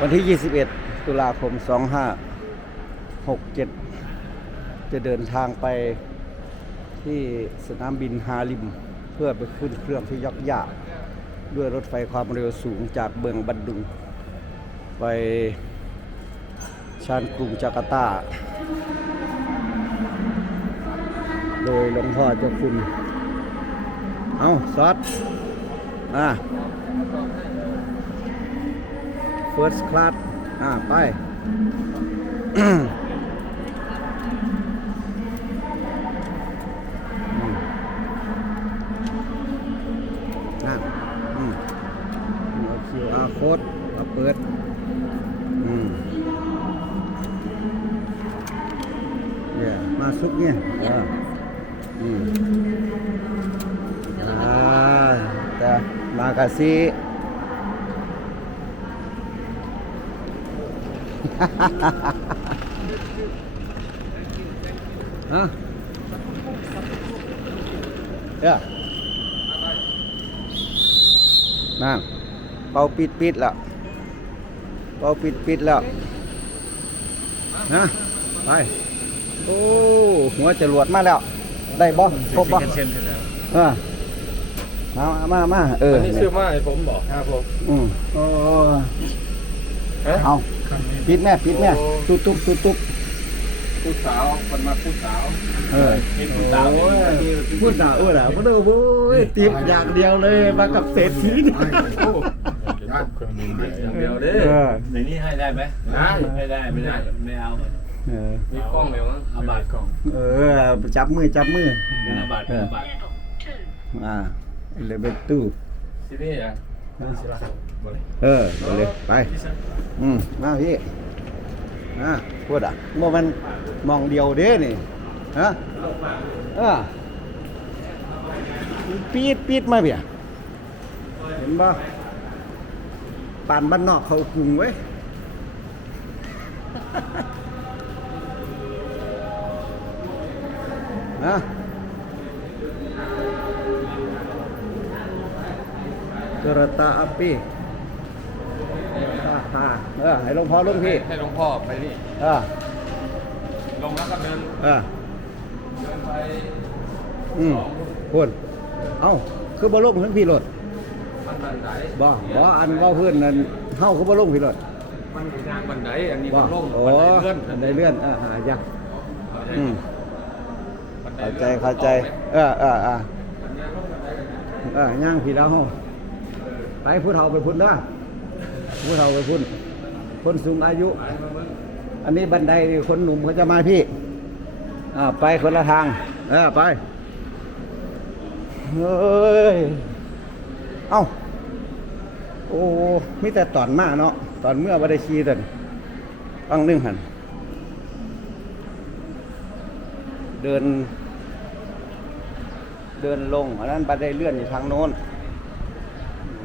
วันที่ 21 ตุลาคม 2567 จะเดินทางไปที่สนามบินฮาลิม เพื่อไปขึ้นเครื่องที่ยักษ์ยาด้วยรถไฟความเร็วสูงจากเบืองบันดุง ไปชานกรุงจาการ์ตา โดยหลวงพ่อเจ้าคุณ เอาซอสอ่า first class อ่า ไปอืมนั่นอืมเอา QR code เอาเปิด อืมเนี่ยมาซุกเนี่ยเอออืมอ่าแต่มากาซี ฮะเด้อนั่นเป่าปิดปิดล้วเป่าปิดปิดล้วนะไป โอ้ หัวจรวดมาแล้ว ได้บ่ครบบ่เออมามามาเออนนี้ซื้อมาให้ผมบอกครับผม อืมโอ้ฮะเอา ปิดแม่ปิดแม่โอ้ตุ๊บตุ๊บตุ๊บตุ๊บผู้สาวคนมาผู้สาวเออมีผู้สาวโอ้ยพูดหนาพูดหนาพูดโอ้ยตีบอย่างเดียวเลยมากับเศรษฐีนี่อย่างเดียวเด้เออในนี้ให้ได้ไหมได้ไม่ได้ไม่ได้ไม่เอาเออมีกล้องเดี๋ยวมั้งเอาบาทกล่อง เออ จับมือจับมือเป็นอาบาทเป็นอาบาทอ่าเลยเป็นตู้ที่นี่อะ เออไปเลยไป อืมมาพี่นะพูดอะเมื่อมันมองเดียวเด้นี่ฮะเออปีดปีดมาเบียเห็นบ่ปานบ้านนอกเขากรุงไว้ยนะกระตาอปี อ่าอ่าเออให้หลวงพ่อลงพี่ให้หลวงพ่อไปนี่เออลงแล้วก็เดินเออเดินไปอืมพูดเอ้าคือบ่ลงทั้งพี่รถมันบันไดบ่บ่อันเว้าเพื่อนนั่นเฮาคือบ่ลงพี่รถมันอยู่ทางบันไดอันนี้บ่มันลงโอ้บันไดเลื่อนอันใดเลื่อนอ่าหาจ้ะอืมบันไดเข้าใจลื่อนเข้าใจ เออเออเอออันนี้ลงบันไดเลื่อนเออย่างพี่แล้วเฮาไปผู้เฒ่าไปพุ่นเด้อ ผู้เฒ่าไปพุ่น คนสูงอายุ อันนี้บันไดคนหนุ่มเขาจะมาพี่อ่าไปคนละทางเออไปเฮ้ยเอ้าโอ้มีแต่ตอนมาเนาะตอนเมื่อบัได้ขี่ตันตั้งนึ่งหันเดิน เดินลงอันนั้นบันไดเลื่อนอยู่ทางโน้น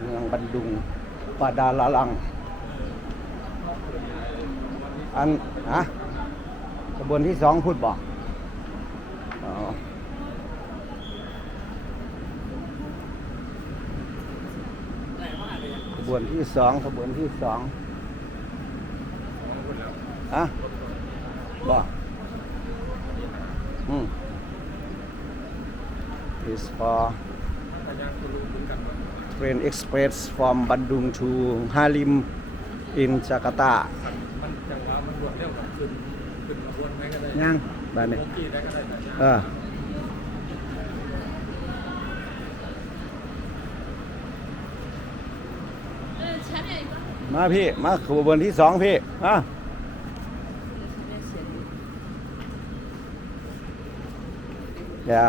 เมืองบันดุง ปาดาลาลัง อันฮะขบวนที่สองพูดบอกขบวนที่สองขบวนที่สองอะบอกอืม is for train express from Bandung to Halim in Jakarta มันจังหวะมันรวดเร็วกับขึ้นขึ้นขบนไหมก็ได้ยังบ้านนี้ขี่ได้ก็ได้เออมาพี่ มาขบวนที่สองพี่มาอย่า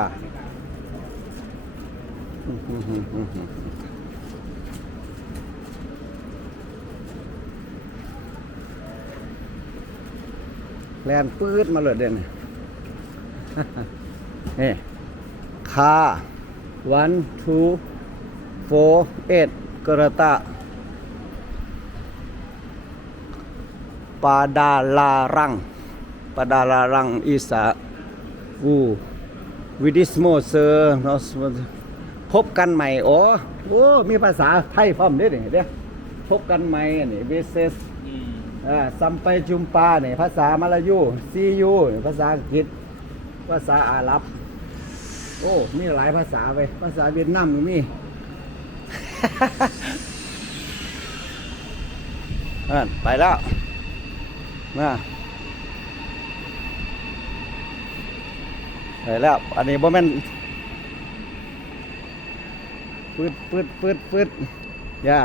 แลนปื๊ดมาเลยเด่นนี่คา one two four eight กระตะปาดาลารังปาดาลารังอิสาวูวิดิสโมเซอร์นอสพบกันใหม่ โอ้โอ้มีภาษาไทยพร้อมเด้นี่เด้พบกันใหม่อันนี้เวสเซส ซัมไปจุมปาเนี่ยภาษามาลายูซียูภาษาอังกฤษ ภาษาอาหรับ โอ้ มีหลายภาษาไปภาษาเวียดนามก็มีนั่นไปแล้วมาไปแล้ว อันนี้บ่แม่นปืดปืดปืดปืดอย่า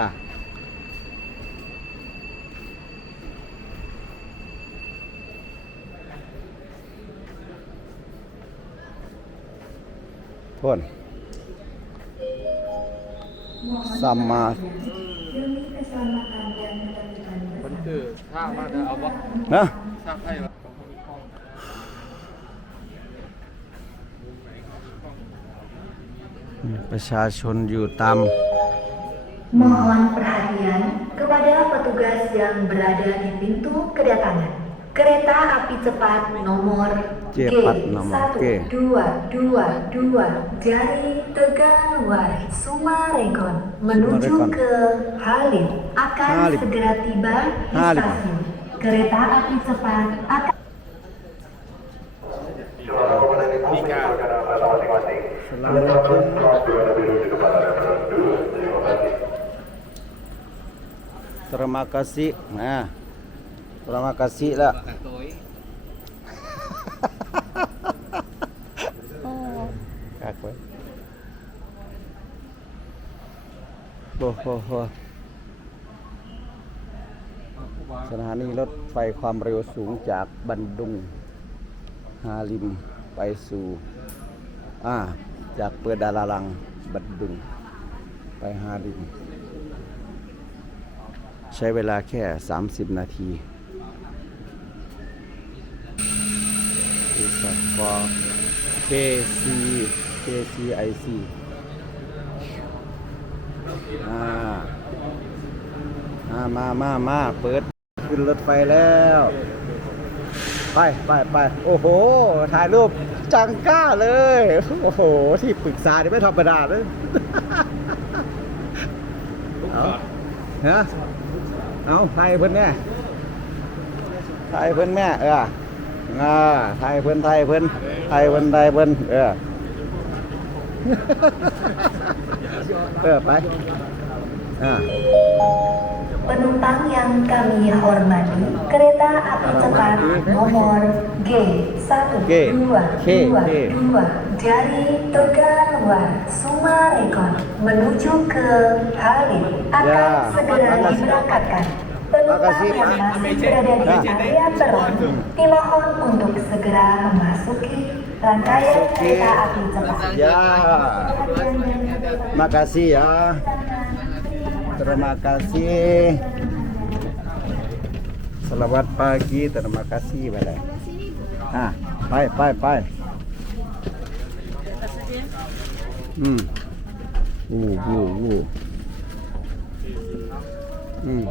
ทวนสัมมา มันคือท่ามาจะเอาบ่ นะ ท่าให้บ่ ประชาชนอยู่ตาม Mohon perhatian kepada petugas yang berada di pintu kedatangan. Kereta api cepat nomor Cepat nomor G. G1222 dari Tegaluar Sumarekon menuju Sumarekon. ke Halim akan Halim. segera tiba di Halim. stasiun. Kereta api cepat akan มีการ Terima kasih. Nah. Terima kasih lah. กากไว้โอ้โหโหสถานีรถไฟความเร็วสูงจากบันดุง ฮาลิมไปสู่ อ่า จากเปิดดาราลัง บันดุง ไปฮาลิม ใช้เวลาแค่ 30 นาที คือสักพอ KC KCIC อ่ามามามาเปิดขึ้นรถไฟแล้ว ไปไปไปโอ้โห ถ่ายรูปจังก้าเลย โอ้โห ที่ปรึกษานี่ไม่ธรรมดาเลยเอาฮะเอาไทยเพิ่อนแน่ไทยเพิ่อนแม่เออ อ่าไทยเพิ่นไทยเพิ่นไทยเพิ่นไทยเพิ่นเออ เออไปอ่า Penumpang yang kami hormati, kereta api cepat nomor G1222 G, G. dari Tegaluar Sumarekon menuju ke Halim akan Ya, segera makasih. diberangkatkan. Penumpang Makasih, yang Pak. masih berada di Ya. area peron dimohon untuk segera memasuki rangkaian kereta api cepat. Ya. Makasih ya. Terima kasih. Selamat pagi, terima kasih balai. Ah, bye bye bye. Hmm. Uh, uh, uh. อืม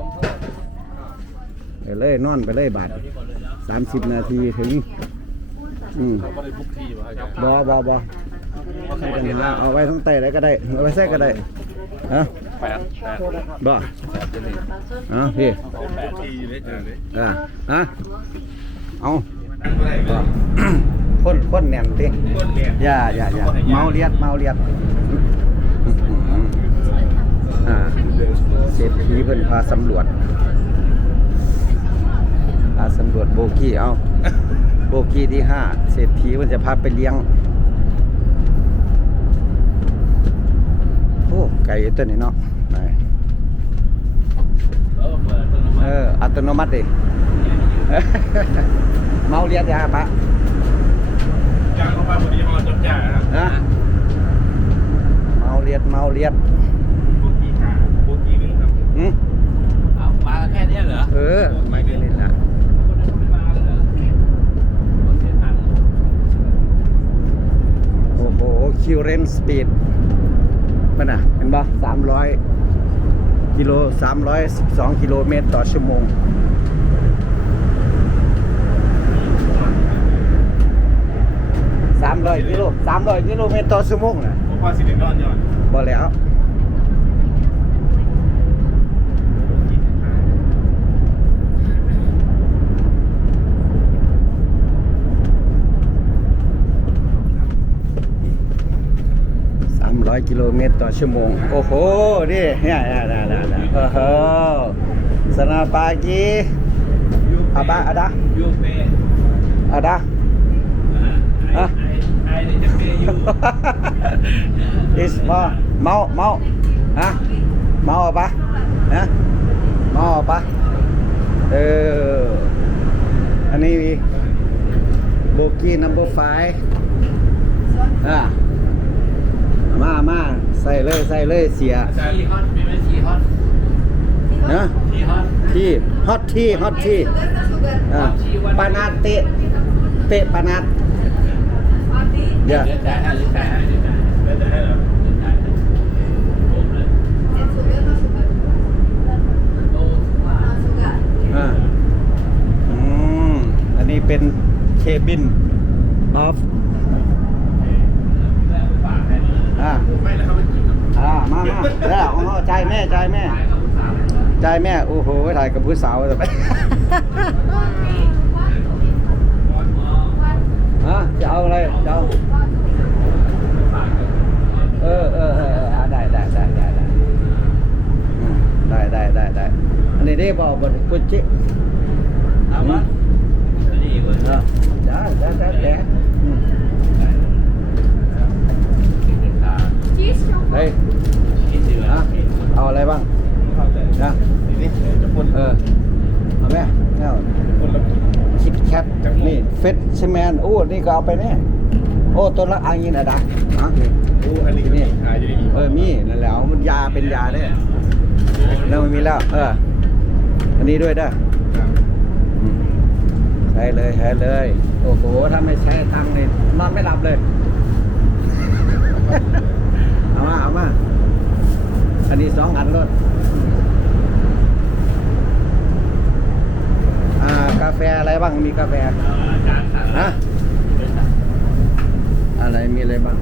ไปเลยนอนไปเลยบาทสามสิบนาทีถึง อืมบ่ได้บุกทีบ่ครับบอบอบอเอาไว้ทั้งไตะเลยก็ได้เอาไว้แทรกก็ได้ฮะแปดบออะพี่อะอะฮะเอาบ่คนคนแน่นติอย่าอย่าอย่าเมาเลียดเมาเลียดอ่าเศรษฐีเพิ่นพาสำรวจ กี้เอาโบกี้ที่ห้าเศรษฐีมันจะพาไปเลี้ยงโอ้ไก่ตัวนี้เนาะไปเออเปิดอัตโนมัเอติออัตโนมัติดิเมาเรียดยาปะจ้างเข้าไปพอดีพอจบจ่ายนะนะเมาเรียดเมาเรียดบุกทีขาบุกทีนึงครับอืมเอามาแค่เนี้ยเหรอเออ ไม่ได้เล่นละ คนนั้นไม่มาเลยเหรอรถเสียตังค์ โอ้โหคิวเรนสปีดมันอะเห็นปะสามร้อยกิโลสามร้อยสิบสองกิโลเมตรต่อชั่วโมงสามร้อยกิโลสามร้อยกิโลเมตรต่อชั่วโมงนะผมว่าสิรินอนย้อนบ่แล้ว บุกที กิโลเมตรต่อชั่วโมง โอ้โห นี่เนี่ยเนี่ยเนี่ยเนี่ยเนี่ยโอ้โหสนาปากีอาบะอาดายูเปอาดาไอไอเนี่ยจะเปย์ยู is เมาเมาเมาฮะเมาปะฮะเมาปะเอออันนี้โบกี้ number five อะ มามาใส่เลยใส่เลยเสียชีฮอตเป็นไหมชีฮอตนะชีฮอตที่ฮอตที่ฮอตที่อ่าปานาเตะเตะปานาตเดี๋ยวเดี๋ยวจ่ายให้เดี๋ยวจ่ายให้เดี๋ยวจ่ายให้เดี๋ยวจ่ายให้เหรอเดี๋ยวจ่ายให้ผมเลยโตว่าอ่าอืมอันนี้เป็นเคบินออฟ ฝากให้ อ่าอ่ามามาแล้วอ๋อใจแม่ใจแม่ใจแม่ โอ้โหถ่ายกับผู้สาวแต่ไป ฮะจะเอาอะไรจะเอา ฝากกับ เออเออเออเอออะได้ได้ได้ได้ได้อืมได้ได้ได้ได้อันนี้ได้บอกบนกุจิ เอาวะอันนี้เว้ย เออได้ได้ได้ได้อืม Cheese เฮ้ย นี่สิ ฮะเอาอะไรบ้าง เข้าใจ นะ นี่จะพ่น เออเอาไหมเอา พ่นแล้วกิน คิดแคท จังหวะ นี่เฟสชแมนโอ้นี่ ก็เอาไปแน่โอ้ตัวละอันนี้นะดักฮะโอ้อันนี้ก็มีขายอยู่ดีเออมีนั่นแหละมันยาเป็นยาได้แล้วมันมีแล้ว เออ อันนี้ด้วยเด้อครับอืมใช้เลยใช้เลย โอ้โหถ้าไม่ใช้ตังค์นี่นอนไม่หลับเลย เอามาเอามาอันนี้สองอันรถอ่ากาแฟอะไรบ้างมีกาแฟอาจารย์สั่งฮะ อะไร มีอะไรบ้าง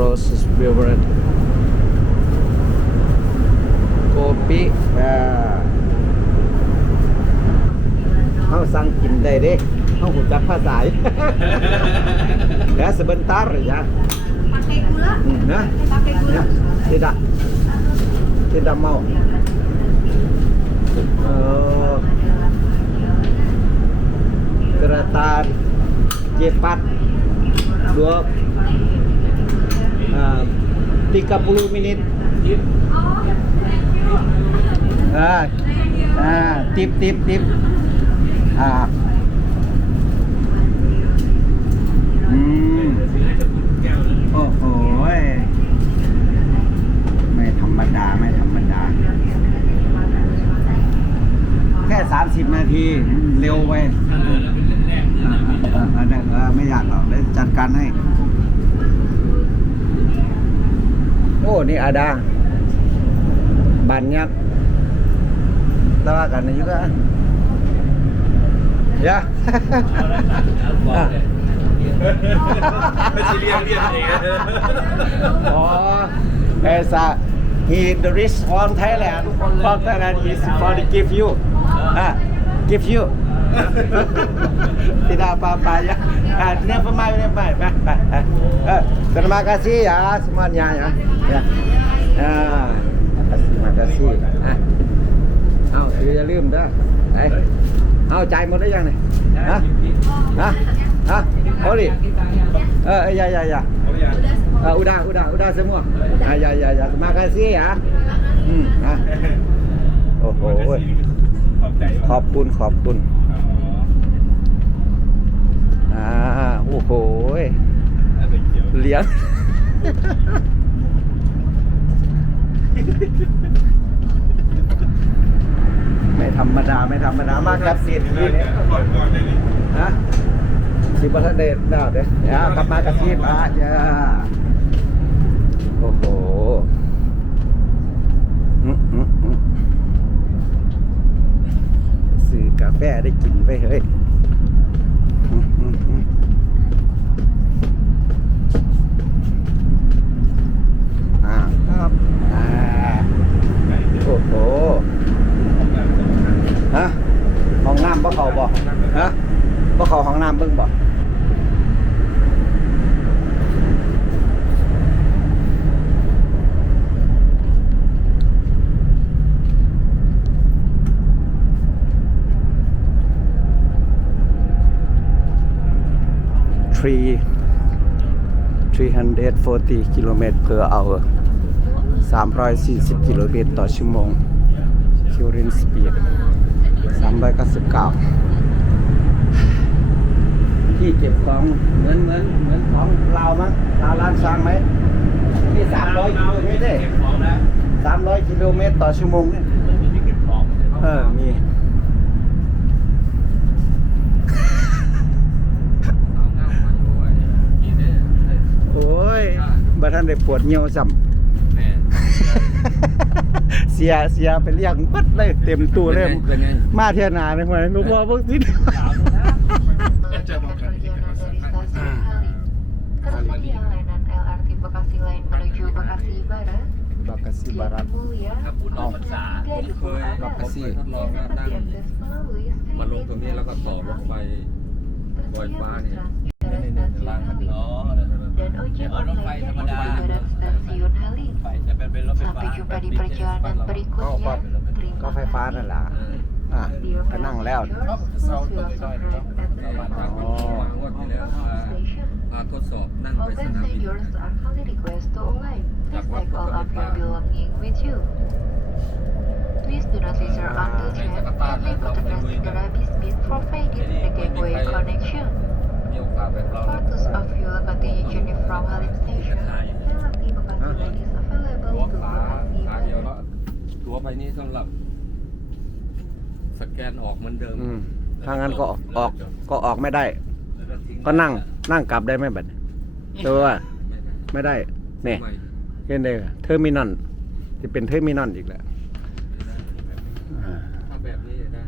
Roses beverage โกปิอ่าเขาสั่งกินได้เด้เขาหูจักภาษา ya sebentar ya Pakai gula? Hmm, nah Pakai ya tidak tidak mau Dua ah, 30 menit ยิบอ่าอ่าติบติบติบอ่าอืมโอ้โหยไม่ธรรมดา ไม่ธรรมดา แค่ 30 นาที เร็วไป ไม่อยากหรอกเลยจัดการให้ โอ้ นี่อาดาบันยักษ์ตะวากันอยู่ก็ยะไม่ใช่เรียกเรียกเองอ๋อเอซา he the rich from Thailand from Thailand is for the give you อะ give you ติดาปาปายะ Ah, terima kasih ya semuanya ya. Ya. Ah, terima kasih. Ah. เออย่าลืมเะ Hei. เอาใจหมดได้ยังนี่ยฮะฮะฮะเอาดิเอออย่าอย่าอย่าเอออุดาอุดาอุดาสมัวอยายายามาคาซี่ฮะอืมฮะโอ้โหขอบคุณขอบคุณ อ๋อ อ่า โอ้โหเลี้ยง ไม่ธรรมดา ไม่ธรรมดามากครับสิทธิ์นก่อนได้เลยฮะสิบวัฒเดชด้อเด้ออย่ากลับมากระซิบอะอย่าโอ้โหอืมอืมอืมซื้อกาแฟได้กินไปเฮ้ย ครับโอ้โหฮะห้องน้ำบ่เขาบ่ฮะบ่เขาห้องน้ำเบิ่งบ่3 340 kilometers per hour 340 กิโลเมตรต่อชั่วโมง current speed 399ที่เก็บของเหมือนเหมือนเหมือนของเราวมั้งลาวล้านซางไหมนี่300กิโลเมตรเด้เก็บของแล้ว300 กิโลเมตรต่อชั่วโมงเนี่ยมันมีที่เก็บของเลยเออมีเอาหน้ามาด้วยกินได้ได้โอ้ยบัท่านได้ปวดเหี่ยวซ้แม่ำ เสียเสียไปเรียกเบิดเลย เต็มตู้เลยเป็นไงมาเที่ยหนาเลยหวยลูกพ่อพวกที่ ก็นั่งแล้ว passengers, please feel free at the มาทาง อ๋ คน อ มางวดที่แล้วมา station. มาทดสอบนั่ง All ไปสนามบิน passengers are kindly request to alight. Please Dapat take all of your berkelimpahan. belonging with you. Please do not litter on the Ah, track Jakarta and leave ada automatic gateway kan? garage bin provided Jadi, the gateway kayak- connection. มีโอกาสแบบเรา Purpose of fuel continue journey from Halim Station. LRT Bekasi Line is หัว available to ขา Bekasi ขาเดียว Barat. แล้วตัวไปนี้สำหรับ สแกนออกเหมือนเดิมอืมถ้างั้นก็ออกก็ออกไม่ได้ แล้วก็ทิ้งก็นั่งนั่งกลับได้ไหมบัดเจอว่าไม่ได้ไม่ได้เนี่ยทำไมเห็นเลยเทอร์มินอลจะเป็นเทอร์มินอลอีกแล้วอ่าถ้าแบบนี้ได้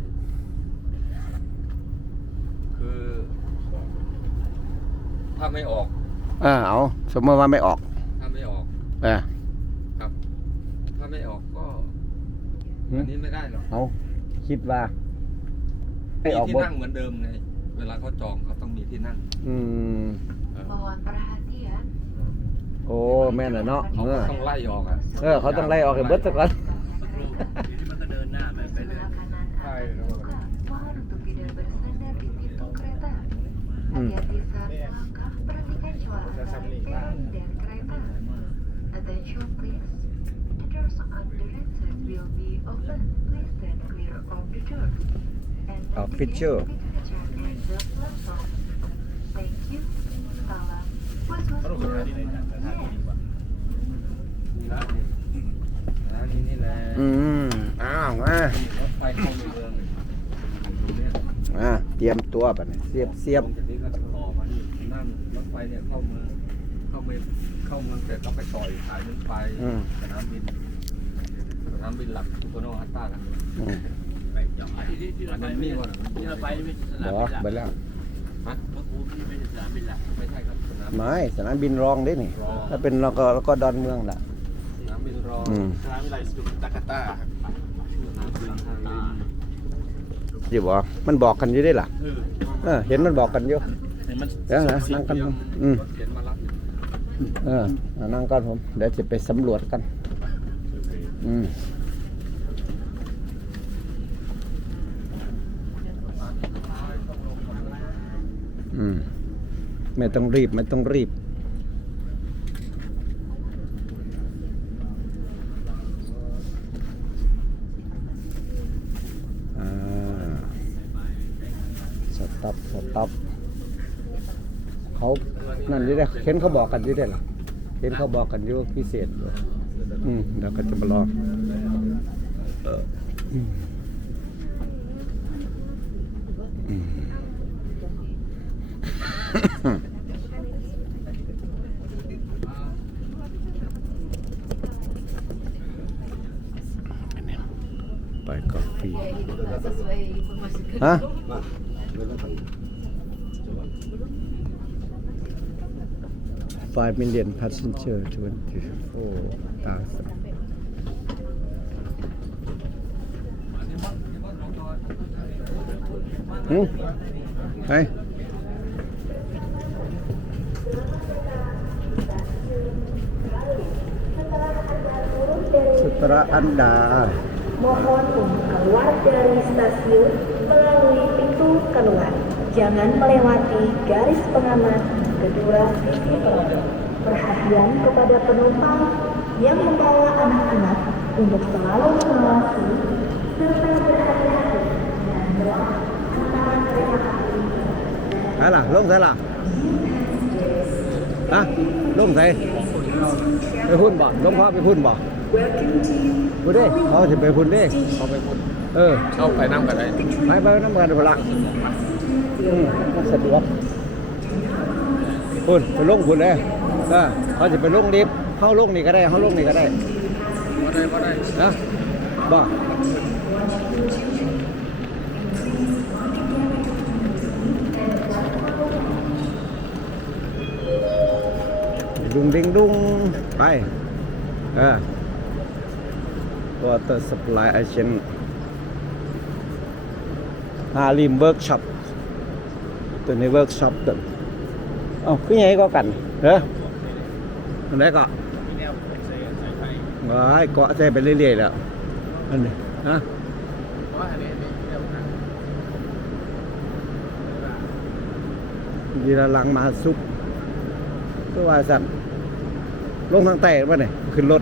คือถ้าไม่ออก เออเอาสมมติว่าไม่ออกถ้าไม่ออก เออครับถ้าไม่ออกก็หืม อันนี้ไม่ได้หรอก เอา คิดว่าไม่มีออกที่บทนั่งเหมือนเดิมไง เวลาเขาจองเขาต้องมีที่นั่งอืม Mohon perhatian. โอ้แม่นน่ะเนาะเขาเอก็อต้องไล่ออกอะเออเขาต้องไล่ออกให้เบิดซะก่อนสักครู่ทีนี้มันก็เดินหน้าไปไปเลย Sebelah kanan akan terbuka. Mohon untuk tidak bersandar di pintu kereta. Hmm. Hati-hati saat melangkah, perhatikan suara tarik dan kereta. Attention please. The doors on the right side will be open. Please stand clear of the door. And Oh, navigate picture. with attention and the platform. Thank you. Salam. Was was เขาลงสถานีไหนนะสถานีดีกว่านี่ละนี่นะนี่นี่แหละอืมอ้าวมารถไฟเข้าเมืองตรงเนี้ยอ่าเตรียมตัวบัดนี้เสียบเสียบลงจากนี้ก็ต่อมานี่นั่งรถไฟเนี่ยเข้าเมืองเข้าเมืองเข้าเมืองเสร็จก็ไปต่ออีกสายหนึงไปอืมสนามบินสนามบินหลักทุกโนฮัตตากัน เลยอืมไปเจาะที่ที่ที่เราไปไม่ที่เราไปไม่ใช่สนามบอบินหลักไปแล้วฮะรถกูที่ไม่ใช่สนามบินหลักไม่ใช่ครับสนามไม่สนามบินรองได้นี่รองถ้าเป็นเราก็แล้วก็ดอนเมืองล่ะสนามบินรองอืมสนามบินหลักสุดจาการ์ตาสนามบินทางลินอยู่บ่มันบอกกันอยู่ได้ล่ะเออเออเห็นมันบอกกันอยู่เห็นมันเดี๋ยวนะนั่งกันอืมรถเข็นมารับเออเอานั่งก่อนผม เดี๋ยวจะไปสำรวจกัน อืม อืม ไม่ต้องรีบ ไม่ต้องรีบ อ่า สต็อปสต็อปเขานั่นนี่ได้เห็นเขาบอกกันยู่ได้หรอเห็นเขาบอกกันอยู่พิเศษอยู่อืมเดี๋ยวก็จะมารองเอออือ ไปกาแฟ sesuai informasi Hah? Five million passenger, twenty-four thousand. หืมไป Sutra Anda. Mohon untuk keluar dari stasiun melalui pintu keluar. Jangan melewati garis pengaman kedua, perhatian kepada penumpang yang membawa anak-anak untuk selalu mengawasi serta berhati-hati dan belah antara kereta api ใช่ล่ะลงใช่ล่ะฮะลงใส่ไป พุ่นบ่ลงพ่อไปพุ่นบ่พุ่นเด้เขาจะไปพุ่นเด้เขาไปพุ่นเออเข้าไปน้ำกันได้ไปไปน้ำกันเวลาอืมมันสะดวกพุ่นไปลงพุ่นเลยเออเขาจะไปลงลิฟต์เขาลงนี่ก็ได้เขาลงนี่ก็ได้ก็ได้ก็ได้นะบ่ดุงดิงดุงไป เออ water supply agent ฮาริมเวิร์กช็อปตัวนี้เวิร์กช็อปตัวเอ้าคือไงก็กันเฮ้ออันไหนก็ว้ายเกาะใจไปเรื่อยๆแล้วอันนี้ฮะยีระลังมาซุปก็ว่าสั่นลงทางใต้ป่ะเนี่ยขึ้นรถ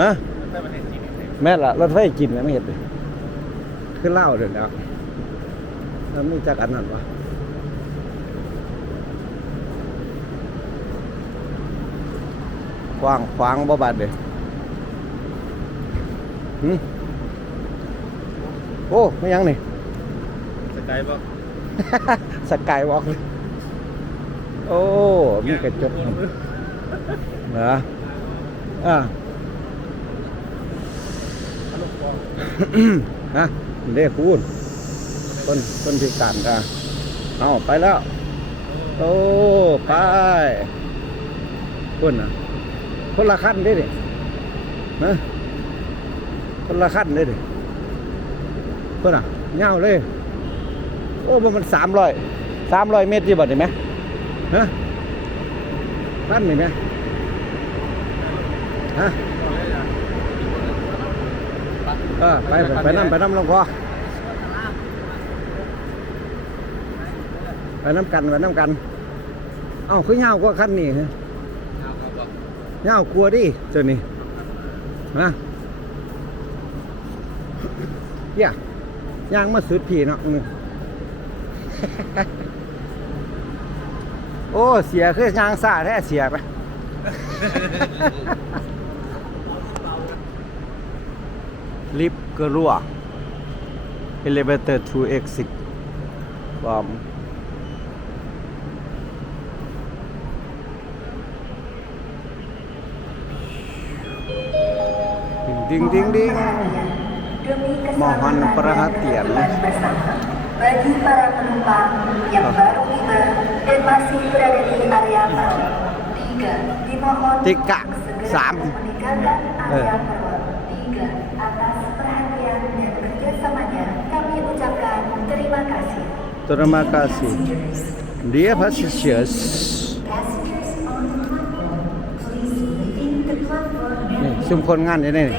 ฮะแต่ประเทศจีนเนี่ยแม่นละรถไฟกินแล้วไม่เห็นเลยขึ้นเหล่าเดี๋ยวแล้วแล้วมีจักอันนั้นวะขวางขวางบ่บาดเลยหืมโอ้ไม่ยังนี่สกายบอกสกายวอล์กโอ้ มีกระจกเหรออ่า ฮะเด้คูณคนคนพิการอะเอาไปแล้วโอ้ไปคนอะคนละขั้นเด้ดินะคนละขั้นเด้ดิคนอะเงาเลยโอ้มันมันสามร้อยสามร้อยเมตรยี่บาทได้ไหมฮะพันได้ไหมฮะ เออไปไปน้ำไปน้ำหลวงพ่อไปน้ำกันไปน้ำกัน เอ้าคือเงากว่าขั้นนี้ฮะเงากลัวดิเจ้านี่ฮะเหี้ย่ย่างมาสุดพี่เนาะโอ้ เสียคือยางซาแท้เสียไป ลิฟต์ก็รั่ว elevator to exit from ดิงดิงดิง Demi Mohon keselamatan perhatian. bagi para penumpang yang baru tiba dan masih berada di area peron. Tiga, dimohon Tiga, segera meninggalkan area peron. Tiga, atas perhatian dan kerjasamanya kami ucapkan terima kasih. terima kasih dia passengers Passengers on the platform, please leaving the platform นี่ซุมคนงานอยู่นี่นี่